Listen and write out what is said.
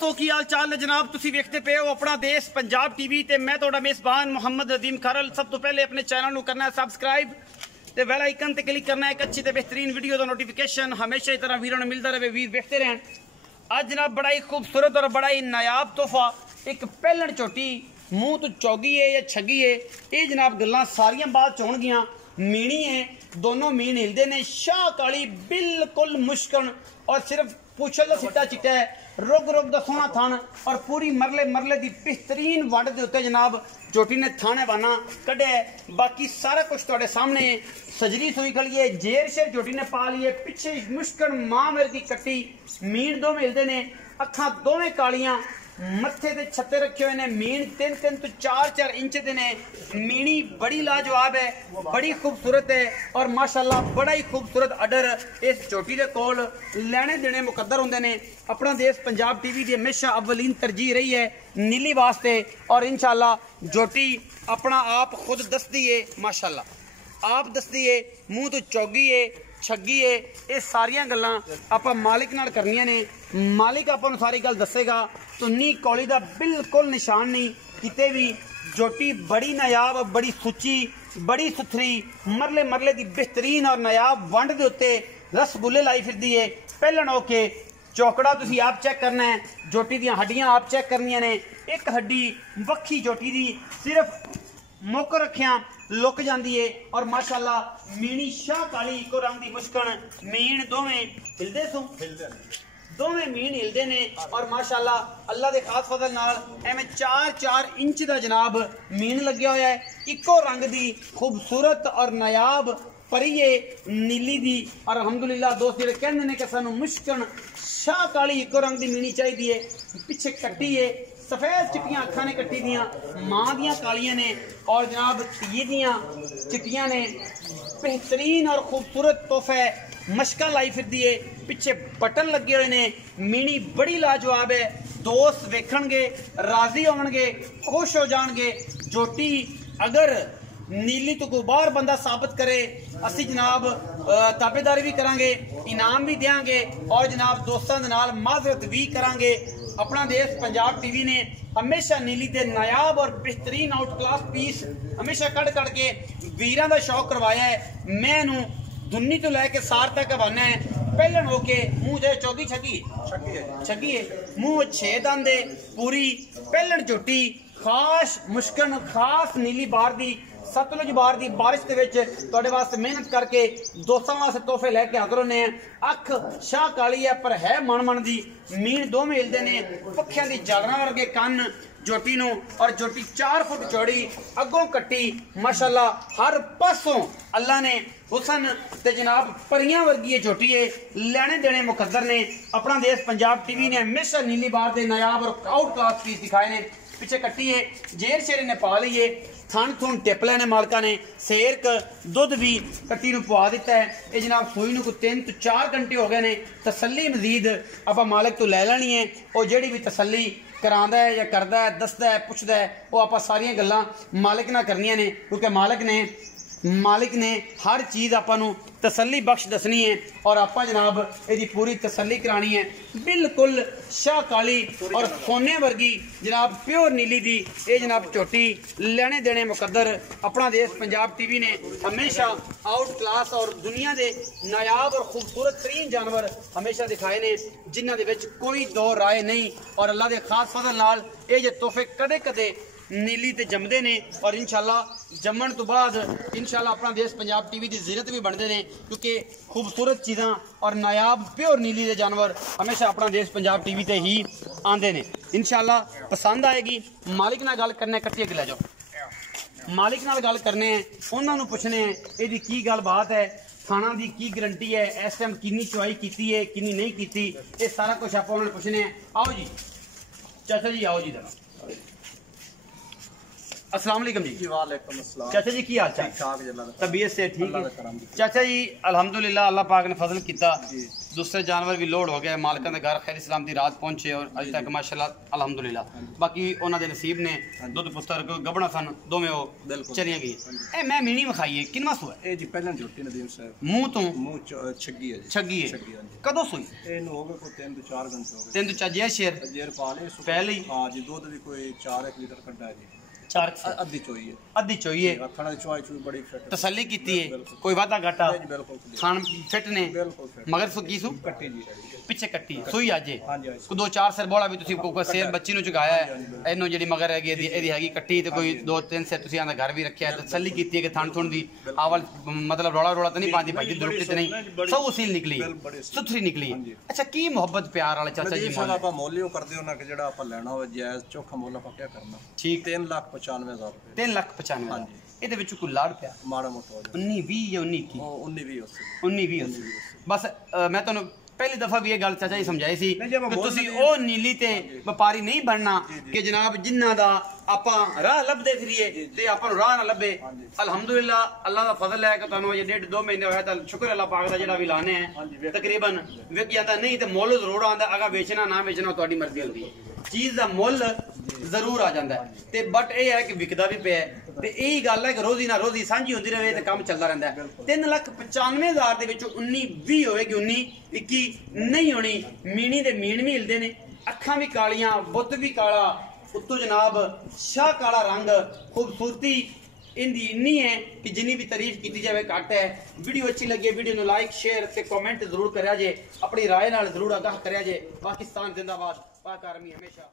दोस्तों की हाल चाल जनाब, तुसी वेखते पे हो अपना देश पंजाब टीवी ते मैं तोड़ा मेज़बान मोहम्मद नदीम खरल। सब तो पहले अपने चैनल को करना है सबसक्राइब ते बेल आइकन ते क्लिक करना है एक अच्छी ते बेहतरीन वीडियो का नोटिफिकेशन हमेशा इस तरह वीरों ने मिलता रहे, वीर देखते रहें। आज जनाब बड़ा ही खूबसूरत और बड़ा ही नायाब तोहफा एक पहलन झोटी मूँह तो चौगी है या छगी है, ये जनाब गल्लां सारियां बात च होणगियां। मीणी है, दोनों मीन हिलदे ने, शाह काली बिल्कुल मुश्कन और सिर्फ पुछल का सिट्टा चिट्टा है, रुग रुग का सोहना थान और पूरी मरले मरले की बेहतरीन वंड के उत्ते जनाब झोटी ने थाने वाना कढ़िया है। बाकी सारा कुछ तुहाडे सामने सजरी सुई खड़ी है, जेर शेर झोटी ने पा ली है, पिछे मुश्कन मां मेरे की कट्टी, मीन दो मिलते ने, अखां दोवें कालियां, मत्थे ते छत्ते रखे हुए ने, मीन 3-3 तो 4-4 इंच दे ने। मीणी बड़ी लाजवाब है, बड़ी खूबसूरत है और माशाल्लाह बड़ा ही खूबसूरत अडर इस झोटी दे कोल लेने देने मुकद्दर होंदे ने। अपना देश पंजाब टीवी की हमेशा अव्वलीन तरजीह रही है नीली वास्ते और इंशाल्लाह झोटी अपना आप खुद दसदी है, माशाल्लाह आप दसदी है, मूँह तो चौगी है, छगी है, ये सारिया गल्लां आपां मालिक नाल करनियां ने। मालिक आपां नूं सारी गल दसेगा। तुन्नी कौली दा बिल्कुल निशान नहीं किते भी। झोटी बड़ी नायाब, बड़ी सुची, बड़ी सुथरी, मरले मरले दी बेहतरीन और नायाब वंड दे उत्ते रसगुल्ले लाई फिरदी है। पहलन ओके चौकड़ा तुसी आप चेक करना है, झोटी दी हड्डियां आप चेक करनियां ने। एक हड्डी वक्खी झोटी दी सिर्फ मुक रखिया लुक जाती है और माशाल्लाह मीणी शाह काली इको रंग की मुश्कन, मीन दोवें हिलदे सो, दोवें मीन हिलदे ने और माशाल्लाह अल्लाह के खास फजल नाल एवें 4-4 इंच का जनाब मीन लग्या होया है। इको रंग की खूबसूरत और नायाब परी है नीली दी और अलहमदुलिल्लाह दोस्त जेडे कहंदे ने कि सानू मुश्कन शाह काली इको रंग की मीनी चाहिए है। पिछे कट्टी है, सफेद चिट्टियां अखां ने कट्टी दियां, मां दियां कालियां ने और जनाब धी दियां चिट्टियां ने। बेहतरीन और खूबसूरत तोहफा है, मशका लाई फिरदी है, पिछे बटन लगे हुए ने। मीणी बड़ी लाजवाब है, दोस्त वेखणगे राजी होणगे, खुश हो जाणगे। झोटी अगर नीली तो कोई बाहर बंदा साबित करे, असी जनाब ताबेदारी भी करांगे, इनाम भी देंगे और जनाब दोस्तों के नाल माजरत भी करांगे। अपना देश पंजाब टीवी ने हमेशा नीली ते नायाब और बेहतरीन आउट क्लास पीस हमेशा कड़ के वीरां दा शौक करवाया है। मैं नूं दुन्नी तो लैके सार तक हवाना है। पहलन होके मुंह जे चौगी छगी है, मुंह 6 दंद है, पूरी पहलन झोटी खास मुश्कन खास नीली बार दी सतलुज बार की बारिश के तुहाडे वास्ते मेहनत करके दोस्तों वास्ते तोहफे लैके हाज़र होने हैं। अख शाह काली है पर है मन दी, मीन दो मिलते ने, पखियां दी जालरां वर्गे कन झोटी नूं और झोटी 4 फुट चौड़ी अगों कट्टी। माशाल्लाह हर पासों अल्लाह ने हुसन ते जनाब परियां वर्गी झोटी है, लेने देने मुकद्दर ने। अपना देश पंजाब टीवी ने हमेशा नीली बार के नायाब और आउट क्लास पीस दिखाए ने। पिछे कट्टी है, जेर शेर ने पा ली है, थन थुन टिप लेने मालका ने, सेरक दुध भी कट्टी नूं पवा दिता है। ये जनाब सूई नूं 3 तो 4 घंटे हो गए ने। तसल्ली मजीद आप मालिक तो लै लैनी है, और जिहड़ी भी तसल्ली करांदा है या करदा है, दसदा है, पुछदा है, वो आप सारियां गल्लां मालिक नाल करनियां ने, क्योंकि मालिक ने हर चीज़ आपां तसल्ली बख्श दसनी है और आप जनाब यदि पूरी तसल्ली करानी है। बिल्कुल शाह काली और सोने वर्गी जनाब प्योर नीली दी ये जनाब झोटी लेने देने मुकद्दर। अपना देश पंजाब टीवी ने हमेशा आउट क्लास और दुनिया के नायाब और खूबसूरत तरीन जानवर हमेशा दिखाए ने, जिन्हां दे विच कोई दो राय नहीं। और अल्लाह के खास फजल नाल ये जे तोहफे कदे कदे नीली ते जमदे ने और इंशाल्लाह जमण तो बाद इंशाल्लाह अपना देश पंजाब टीवी की जीरत भी बनते हैं, क्योंकि खूबसूरत चीज़ां और नायाब प्योर नीली के जानवर हमेशा अपना देश पंजाब टीवी ते ही आते हैं। इंशाल्लाह पसंद आएगी। मालिक नाल गल करने, कट्टिए गिला जाओ, मालिक नाल गल करने हैं, उन्होंने पूछने हैं यदि की गल बात है, खाना की की गारंटी है, इस टाइम किन्नी चुवाई की है किन्नी नहीं की, ये सारा कुछ आप पूछने हैं। आओ जी चाचा जी, आओ जी जरा अस्सलाम वालेकुम जी। वालेकुम अस्सलाम। चाचा जी की हाल चाल? ठीक ठाक, तबीयत से ठीक अल्लाह है? दा करम जी। चाचा जी अल्हम्दुलिल्लाह अल्लाह पाक ने फजल किया, जी। दूसरे जानवर भी लोड हो गए, मालकां दे घर खैर सलामती रात पहुंचे और अज तक माशाल्लाह अल्हम्दुलिल्लाह। बाकी उन्हां दे नसीब ने दुध पुत्र गबड़ा सन दोवें बिल्कुल। चरियां गई। ए मैं मीणी विखाई है किनवा सुआ? ਇਹ ਜੀ ਪਹਿਲਾਂ ਝੋਟੀ ਨਦੀਮ ਸਾਹਿਬ मुंह तो ਮੂੰਹ ਚ ਛੱਗੀ ਹੈ ਜੀ। छगी है ਛੱਗੀ ਹਾਂਜੀ। कदों सुई? ਇਹਨੂੰ ਹੋ ਗਏ ਕੋਈ 3 ਤੋਂ 4 ਘੰਟੇ ਹੋ ਗਏ। तेन तो चजिया शेर ਜੇਰ ਪਾ ਲਏ ਪਹਿਲੇ ਹੀ? ਹਾਂ ਜੀ, ਦੁੱਧ ਵੀ ਕੋਈ 4 ਲੀਟਰ ਕੱਢਾ ਹੈ ਜੀ। चार ਅੱਧੀ ਚੋਈ ਹੈ। अद्धी चोइए ਰੱਖਣਾ ਦੀ ਚੋਈ ਚੋਈ ਬੜੀ ਫਿੱਟ तसल्ली की है, कोई वादा घाटा ਜੀ बिल्कुल clear। खान फिट ने ਬਿਲਕੁਲ ਫਿੱਟ। मगर सु की सु ਕੱਟੀ ਜੀ ਪਿੱਛੇ ਕੱਟੀ ਸੂਈ ਆਜੇ ਹਾਂਜੀ ਹਾਂਜੀ। ਕੋ 2-4 ਸਿਰ ਬੋਲਾ ਵੀ ਤੁਸੀਂ ਕੋਈ ਸੇਰ ਬੱਚੀ ਨੂੰ ਚੁਗਾਇਆ ਹੈ, ਇਹਨੂੰ ਜਿਹੜੀ ਮਗਰ ਹੈਗੀ ਇਹਦੀ ਹੈਗੀ ਕੱਟੀ ਤੇ ਕੋਈ 2-3 ਸਿਰ ਤੁਸੀਂ ਆਂਦਾ ਘਰ ਵੀ ਰੱਖਿਆ ਤੇ ਤਸੱਲੀ ਕੀਤੀ ਹੈ ਕਿ ਥਣ ਥੁਣ ਦੀ ਆਵਲ ਮਤਲਬ ਰੌਲਾ ਤਾਂ ਨਹੀਂ ਪਾਉਂਦੀ ਭਾਜੀ ਦੁਰੁਕਤੀ ਤੇ ਨਹੀਂ ਸਭ ਉਸੀਲ ਨਿਕਲੀ ਸੁਥਰੀ ਨਿਕਲੀ। ਅੱਛਾ ਕੀ ਮੁਹੱਬਤ ਪਿਆਰ ਵਾਲੇ ਚਾਚਾ ਜੀ ਨਦੀਮ ਸਾਹਿਬ ਆਪਾਂ ਮੁੱਲ ਹੀ ਉਹ ਕਰਦੇ ਉਹਨਾਂ ਕਿ ਜਿਹੜਾ ਆਪਾਂ ਲੈਣਾ ਹੋਵੇ ਜਾਇਜ਼ ਚੋਖਾ ਮੁੱਲ ਆਪਾਂ ਕਿਆ ਕਰਨਾ। ਠੀਕ 3,95,000 ਰੁਪਏ 3,95,000 ਇਹਦੇ ਵਿੱਚ ਕੋਈ ਲਾੜ ਪਿਆ ਮਾੜਾ ਮੋਟਾ ਹੋ ਜਾਏ। 19-20 ਜਾਂ 19 ਉਹ 19-20 ਉਸੇ 19-20 ਬਸ ਮੈਂ ਤੁਹਾਨੂੰ ਪਹਿਲੀ ਦਫਾ ਵੀ ਇਹ ਗੱਲ ਚਾਚਾ ਜੀ ਸਮਝਾਈ ਸੀ ਨਹੀਂ ਜੀ, ਆਪਾਂ ਕਿ ਬਹੁਤ ਤੁਸੀਂ ਵਧੀਆ- ਉਹ ਨੀਲੀ ਤੇ ਵਪਾਰੀ ਨਹੀਂ ਬਣਨਾ ਕਿ ਜਨਾਬ ਜਿਨ੍ਹਾਂ ਦਾ ਆਪਾਂ ਰਾਹ ਲੱਭਦੇ ਫਿਰੀਏ ਤੇ ਆਪਾਂ ਨੂੰ ਰਾਹ ਨਾ ਲੱਭੇ। ਅਲਹਮਦੁਲਿਲਾ ਅੱਲਾਹ ਦਾ ਫਜ਼ਲ ਹੈ ਕਿ ਤੁਹਾਨੂੰ ਅਜੇ 1.5-2 ਮਹੀਨੇ ਹੋਇਆ ਤਾਂ ਸ਼ੁਕਰ ਅੱਲਾਹ ਪਾਕ ਦਾ ਜਿਹੜਾ ਵੀ ਲਾਣੇ ਹੈ ਤਕਰੀਬਨ ਵਿਕ ਜਾਂਦਾ, ਨਹੀਂ ਤੇ ਮੁੱਲ ਜ਼ਰੂਰ ਆਉਂਦਾ। ਅਗਾ ਵੇਚਣਾ ਨਾ ਵੇਚਣਾ ਤੁਹਾਡੀ ਮਰਜ਼ੀ ਹੁੰਦੀ ਹੈ, ਚੀਜ਼ ਦਾ ਮੁੱਲ ਜ਼ਰੂਰ ਆ ਜਾਂਦਾ ਹੈ ਤੇ ਬਟ ਇਹ ਹੈ ਕਿ ਵਿਕਦਾ ਵੀ ਪਿਆ ਤੇ ਇਹੀ ਗੱਲ ਹੈ ਕਿ ਰੋਜ਼ੀ ਨਾ ਰੋਜ਼ੀ ਸਾਂਝੀ ਹੁੰਦੀ ਰਹੇ ਤੇ ਕੰਮ ਚੱਲਦਾ ਰਹਿੰਦਾ ਹੈ। 3,95,000 ਦੇ ਵਿੱਚੋਂ 19-20 ਹੋਏਗੀ, 19-21 ਨਹੀਂ ਹੋਣੀ। ਮੀਣੀ ਦੇ ਮੀਣ ਵੀ ਹਿਲਦੇ ਨੇ, ਅੱਖਾਂ ਵੀ ਕਾਲੀਆਂ, ਬੁੱਤ ਵੀ ਕਾਲਾ, ਉੱਤੋਂ ਜਨਾਬ ਸ਼ਾਹ ਕਾਲਾ ਰੰਗ, ਖੂਬਸੂਰਤੀ ਇੰਦੀ ਇੰਨੀ ਹੈ ਕਿ ਜਿੰਨੀ ਵੀ ਤਾਰੀਫ ਕੀਤੀ ਜਾਵੇ ਘੱਟ ਹੈ। ਵੀਡੀਓ ਅੱਛੀ ਲੱਗੇ ਵੀਡੀਓ ਨੂੰ ਲਾਈਕ ਸ਼ੇਅਰ ਤੇ ਕਮੈਂਟ ਜ਼ਰੂਰ ਕਰਿਆ ਜੇ, ਆਪਣੀ ਰਾਏ ਨਾਲ ਜ਼ਰੂਰ ਆਗਾਹ ਕਰਿਆ ਜੇ। ਪਾਕਿਸਤਾਨ ਜ਼ਿੰਦਾਬਾਦ, ਪਾਕ ਆਰਮੀ ਹਮੇਸ਼ਾ।